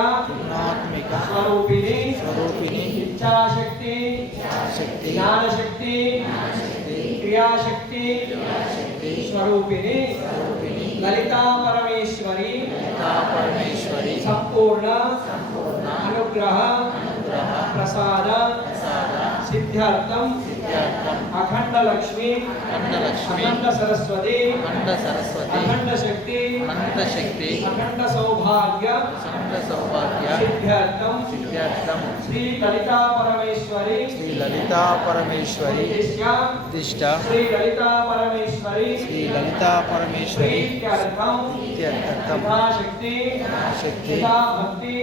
గుణాత్మిక స్వరూపిణి. స్వరూపిణి. ఇచ్ఛాశక్తి. శక్తి జ్ఞానశక్తి. శక్తి క్రియాశక్తి. శక్తి స్వరూపిణి. లలితా పరమేశ్వరి. పరమేశ్వరి. సంపూర్ణ. సంపూర్ణ. అనుగ్రహ. ప్రసాద. ప్రసాద. अखंड लक्ष्मी अखंड लक्ष्मी अखंड सरस्वती अखंड सरस्वती अखंड शक्ति अखंड शक्ति अखंड सौभाग्य अखंड सौभाग्य सिद्ध्यर्थम सिद्ध्यर्थम श्री ललिता परमेश्वरी श्री ललिता परमेश्वरी तिष्ठा श्री ललिता परमेश्वरी श्री ललिता परमेश्वरी प्रीत्यर्थम शक्ति शक्ति भक्ति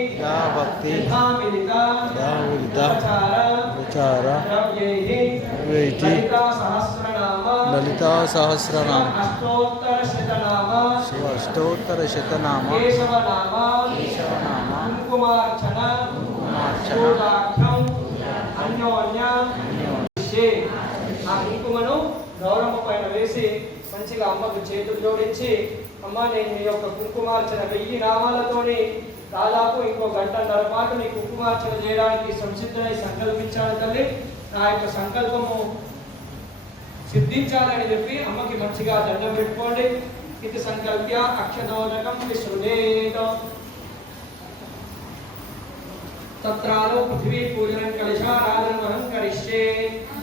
भक्ति मिलिता प्रचार प्रचार ద్రవ్యైః లలితా సహస్రనామ శివ అష్టోత్తర శతనామ. కేశవనామ. కుంకుమార్చన. ఆ కుంకుమను గౌరమ్మ పైన వేసి మంచిగా అమ్మకు చేతులు జోడించి అమ్మ నేను నీ యొక్క కుంకుమార్చన వెయ్యి నామాలతోని దాదాపు ఇంకో గంటన్నర పాటు నీ కుంకుమార్చన చేయడానికి సంసిద్ధమై సంకల్పించాను తల్లి. నా యొక్క సంకల్పము సిద్ధించాలని చెప్పి అమ్మకి మంచిగా దండం పెట్టుకోండి. ఇది సంకల్ప్య అక్షదోదకం విశ్రుదేత తత్రాలో పృథ్వీ పూజనం కలిశారాధనం కరిష్యే.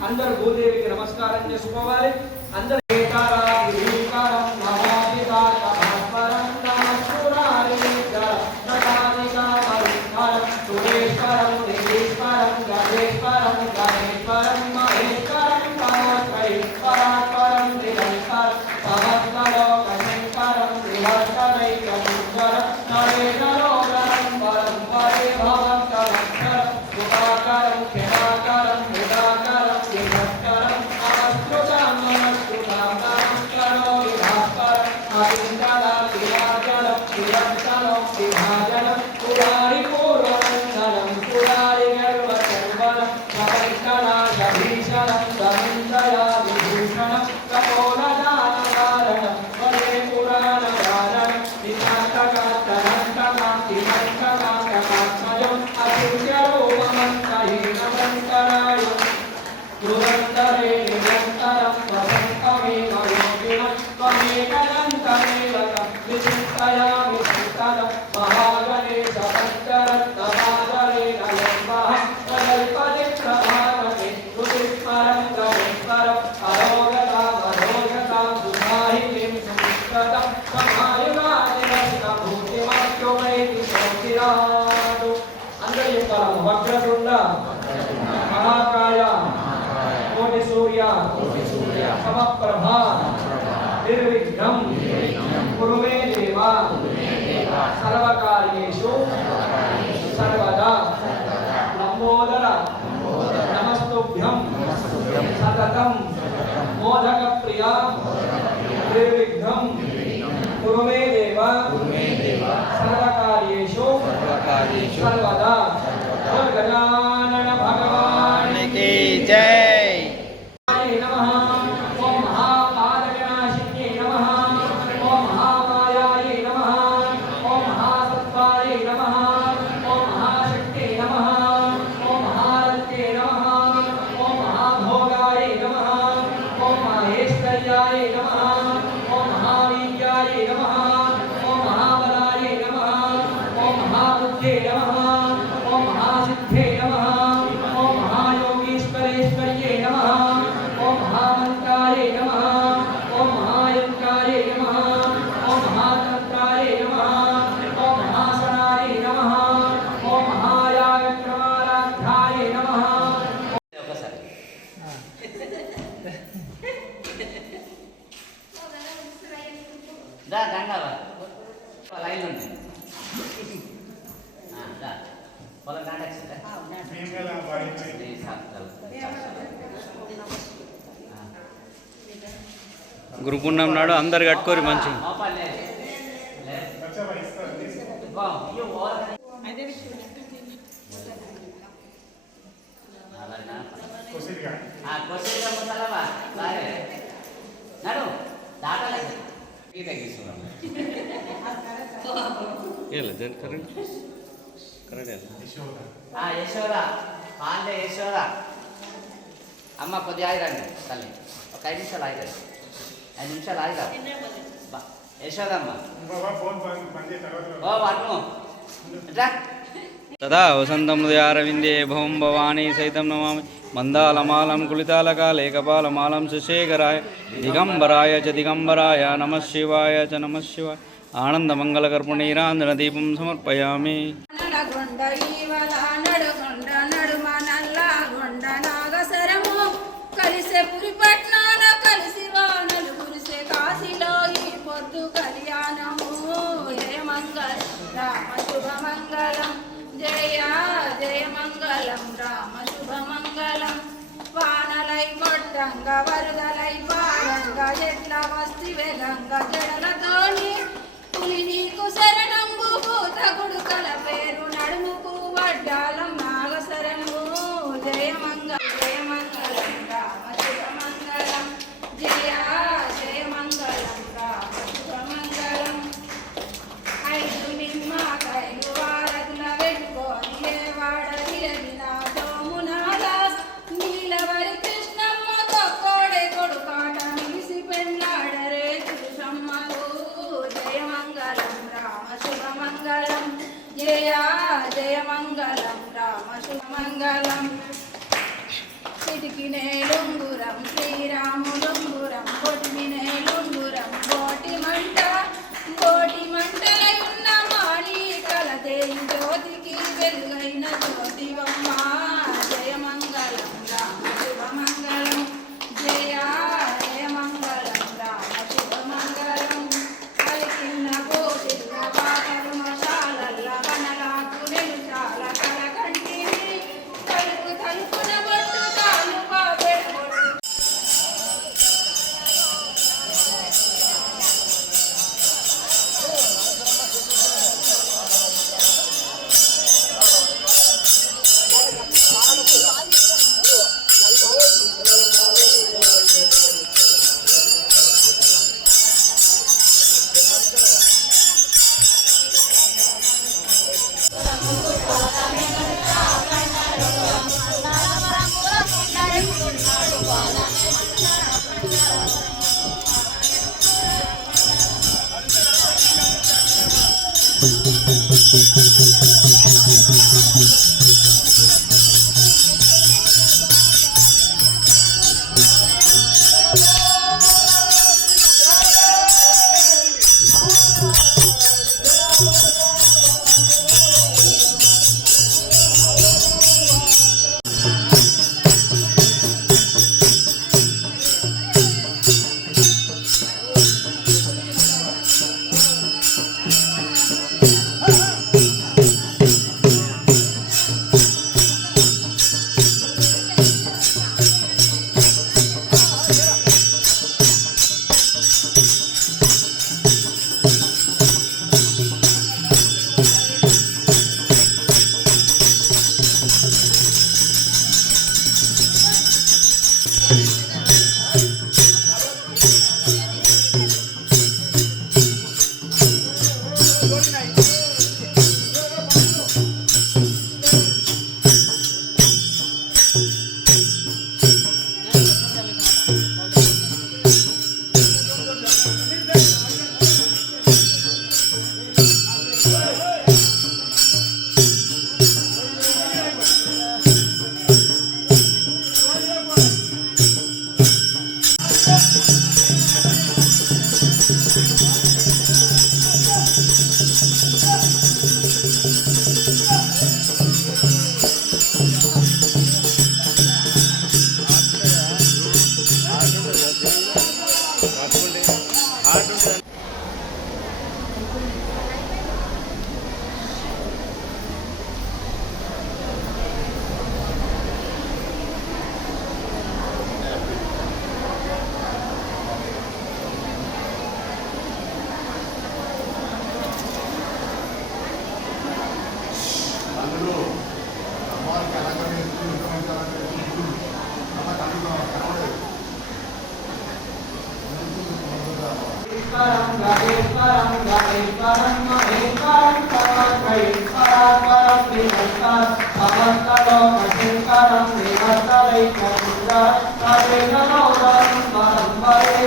అందరు భూదేవికి నమస్కారం చేసుకోవాలి. అందరు क्षमा प्रभा निर्विघ्नम कुरु मे देवा सर्वकार्येषु सर्वदा लम्बोदर नमस्तुभ्यं सततं मोदकप्रिया निर्विघ्नं कुरु मे देव सर्वकार्येषु सर्वदा గుణం నాడు అందరు కట్టుకోరు మంచి అమ్మ కొద్దిగా ఆగిరండి తల్లి. ఒక ఐదు నిమిషాలు ఆగిరండి. ఐదు నిమిషాలు ఆగిరా యశోదమ్మ. తదా వసంతముది ఆరవిందే భవం భవానీ సైతం నమామి. మందాలమాలం కుళితాలకాలేకపాలమాలం సుశేఖరాయ. దిగంబరాయ చ దిగంబరాయ నమ శివాయ చ నమ శివాయ. ఆనందమంగళకర్పుణీరాంధ్రదీపం సమర్పయామి. రామ రామ శుభమంగళం వానలై గొట్టంగ వరుదలై పారంగ ఎట్ల వస్తి వెలంగ జడలతోని పులి నీకు శరణంబు భూత గుడుక Thank you.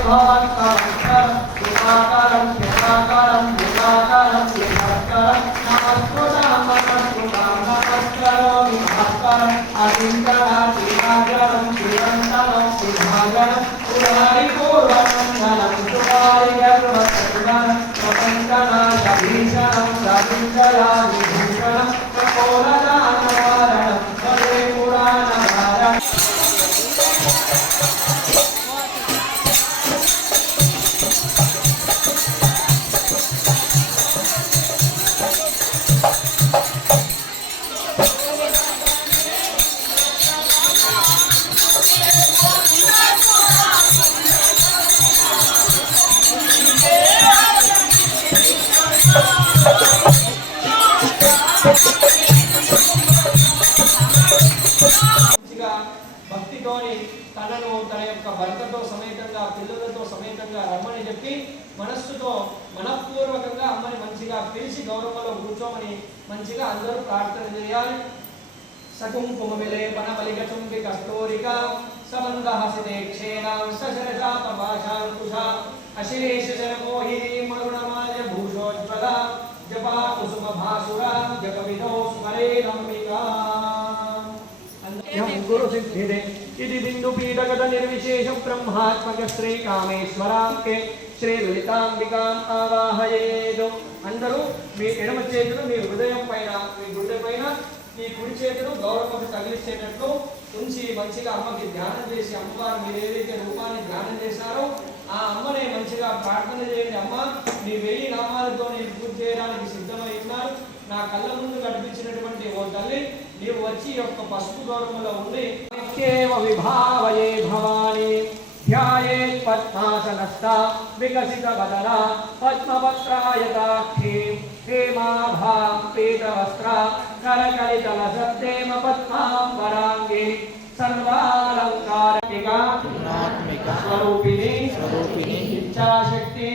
కృపాకరం కృపాకరం కృపాకరం నమస్కృతం నమస్కృతం నమస్కరోమి నమస్కారం అచింతనం శ్రీభాగరం శ్రీవంతనం శ్రీభాగరం పురారి పూర్వనందనం సురారి గర్వసందనం స్వతంత్రనాశ భీషణం రవిందరా విభూషణం కపోలదానవారణం సర్వే పురాణవారణం మంచిగా భక్తితోని తనను తన యొక్క భర్తతో సమేతంగా పిల్లలతో సమేతంగా రమ్మని చెప్పి మనస్సుతో మనఃపూర్వకంగా అమ్మని మంచిగా పిలిచి గౌరవంలో కూర్చోమని మంచిగా అందరూ ప్రార్థన చేయాలి. సకుంకుమ విలేపన బలిగచుంబి కస్తూరిక సబంధ హసితే క్షేణాం సశరజాత భాషాంకుశ అశిలేష జనమోహిని మరుణమాయ భూషోజ్వల జపా కుసుమ భాసుర జగవిదో స్మరే రంబికా ఇది బిందుపీఠగత నిర్విశేష బ్రహ్మాత్మక శ్రీ కామేశ్వరాంకే శ్రీ లలితాంబికాం ఆవాహయేదు అందరూ మీ ఎడమ చేతులు మీ హృదయం పైన మీ గుండె పైన మీ కుడి చేతులు గౌరవకు తగిలిచ్చేటట్లు ఉంచి మంచిగా అమ్మకి ధ్యానం చేసి అమ్మవారు మీరు ఏదైతే రూపాన్ని ధ్యానం చేశారో ఆ అమ్మనే మంచిగా ప్రార్థన చేయండి. అమ్మ మీ వెయ్యి నామాలతో నేను పూజ చేయడానికి సిద్ధమై ఉన్నారు. నా కళ్ళ ముందు కనిపించినటువంటి ఓ తల్లి నీవు వచ్చి ఈ యొక్క పసుపు గౌరవంలో ఉండి నిత్యేవ విభావయే భవాని ధ్యాయేత్ పద్మాసనస్థ వికసిత వదన పద్మపత్రాయతాక్షి హేమాభాం పీతవస్త్ర కరకలితల సత్తేమ పద్మాంబరాంగి సర్వాలంకారిక గుణాత్మిక స్వరూపిణి స్వరూపిణి ఇచ్ఛాశక్తి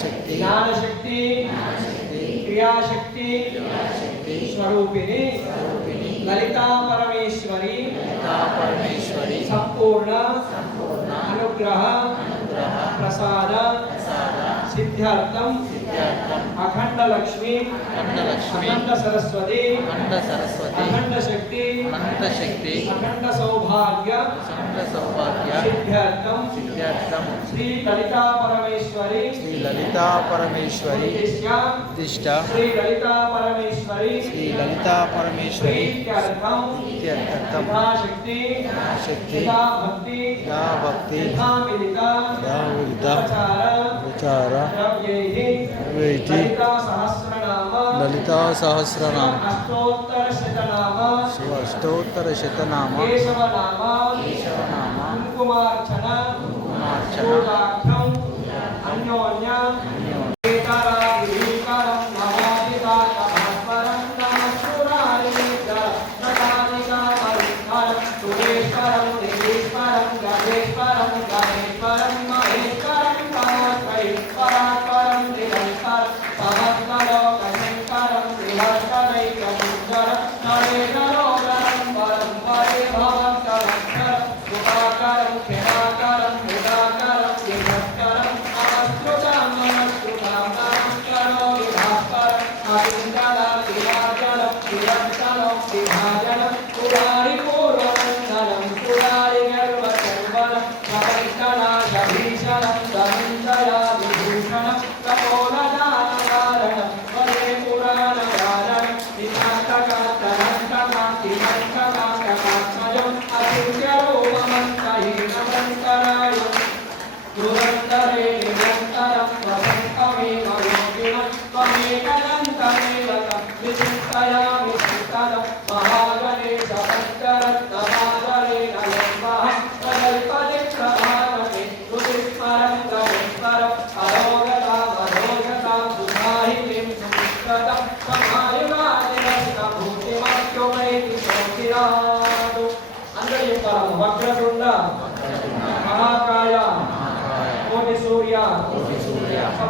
శక్తి జ్ఞానశక్తి క్రియాశక్తి స్వరూపిణి లలితా పరమేశ్వరి పరమేశ్వరి సంపూర్ణ అనుగ్రహ ప్రసాద సిద్ధార్థం अखंड लक्ष्मी अखंड सरस्वती अखंड सरस्वती अखंड शक्ति अखंड शक्ति अखंड सौभाग्य अखंड सौभाग्य सिद्ध्यर्थम सिद्ध्यर्थम। श्री ललिता परमेश्वरी श्री ललिता परमेश्वरी दिष्टा श्री ललिता परमेश्वरी श्री ललिता परमेश्वरी सिद्ध्यर्थम सिद्ध्यर्थम शक्ति शक्ति भक्ति या भक्ति या मिलिता या मिलिता प्रचार प्रचार ద్రవ్యైః లలితా సహస్రనామ శివ అష్టోత్తర శతనామ. కేశవనామ. కుంకుమార్చన అన్యోన్య. Amen.